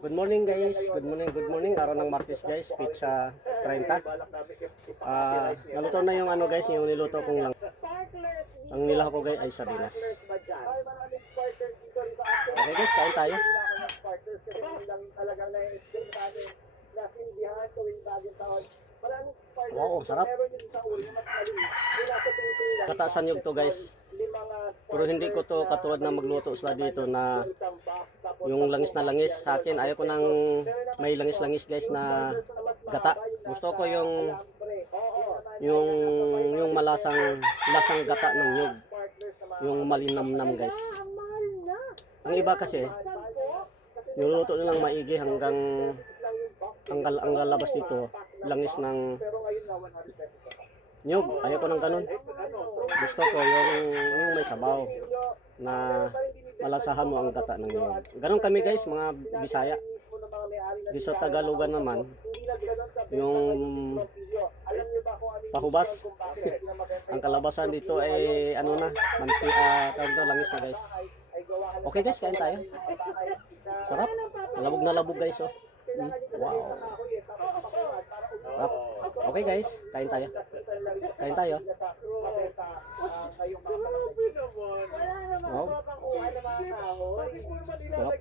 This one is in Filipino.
Good morning guys, good morning. Araw ng Martes guys, pizza 30. Naluto na yung ano guys, yung niluto kong lang. Ang nilaho ko guys ay sardinas. Okay guys, kain tayo. Wow, sarap. Kataasan yung to guys. Pero hindi ko to katulad na magluto sila dito na yung langis na langis. Sa akin, ayaw ko ng may langis-langis guys na gata. Gusto ko yung lasang gata ng nyug. Yung malinamnam guys. Ang iba kasi, niluluto nilang maigi hanggang ang lalabas dito, langis ng nyug. Ayaw ko ng ganun. Gusto ko yung may sabaw na malasahan mo ang gata ng nyug. Ganun kami guys, mga Bisaya. Di sa Tagalogan naman, yung pahubas. Ang kalabasan dito ay ano na, tawag daw langis na guys. Okay guys, kain tayo. Sarap. Labog na labog guys oh. Wow. Sarap. Okay guys, kain tayo. Kain tayo. Wow. Sarap.